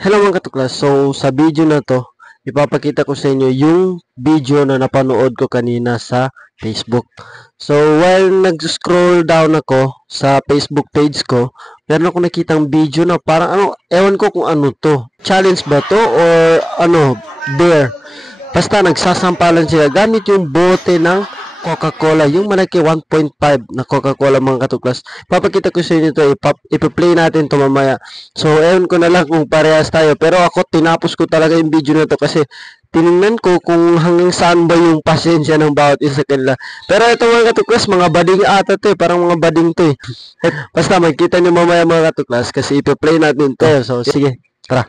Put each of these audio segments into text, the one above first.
Hello mga katuklas, so sa video na to, ipapakita ko sa inyo yung video na napanood ko kanina sa Facebook. So while nag-scroll down ako sa Facebook page ko, meron ako nakitang video na parang ewan ko kung ano to. Challenge ba to or dare. Basta nagsasampalan sila gamit yung bote ng Coca-Cola, yung malaki 1.5 na Coca-Cola mga katuklas. Papakita ko sa inyo ito, ipa-play natin to mamaya. So, ewan ko na lang kung parehas tayo. Pero ako, tinapos ko talaga yung video na to kasi tinignan ko kung hanggang saan ba yung pasensya ng bawat isa kanila. Pero ito mga katuklas, mga bading ata to parang mga bading to Basta magkita nyo mamaya mga katuklas kasi ipa-play natin to. So, sige, tara.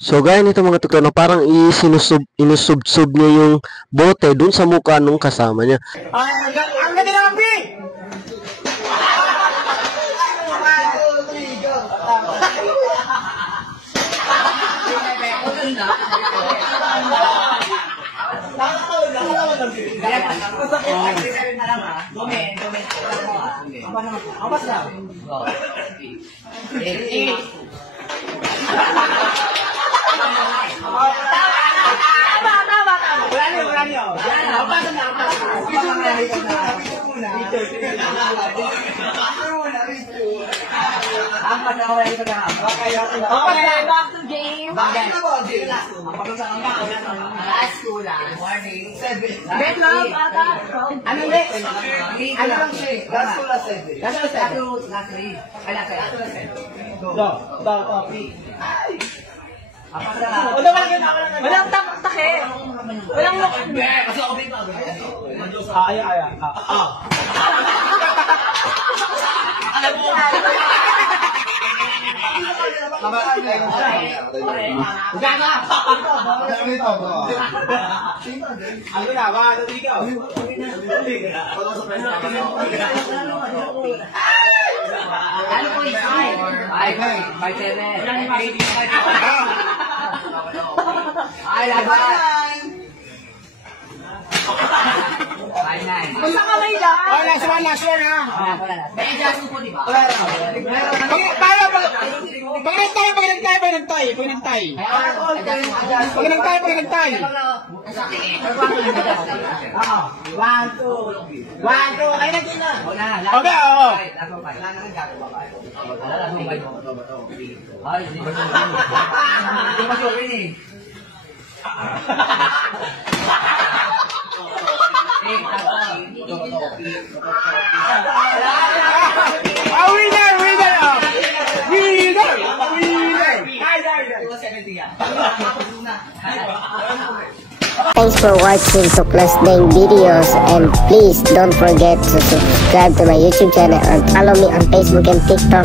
So gaya nito mga tukla na parang inusub-sub niya yung bote dun sa mukha nung kasama niya. Ang ganda ng ambi! Walang taktak walang basta kamay lang. Last one ha. May adjustment po, di ba? Pag nagtay. One, two. Ay, nagtin na. Okay, oo. Thanks for watching Tuklas Deng videos, and please don't forget to subscribe to my YouTube channel and follow me on Facebook and TikTok.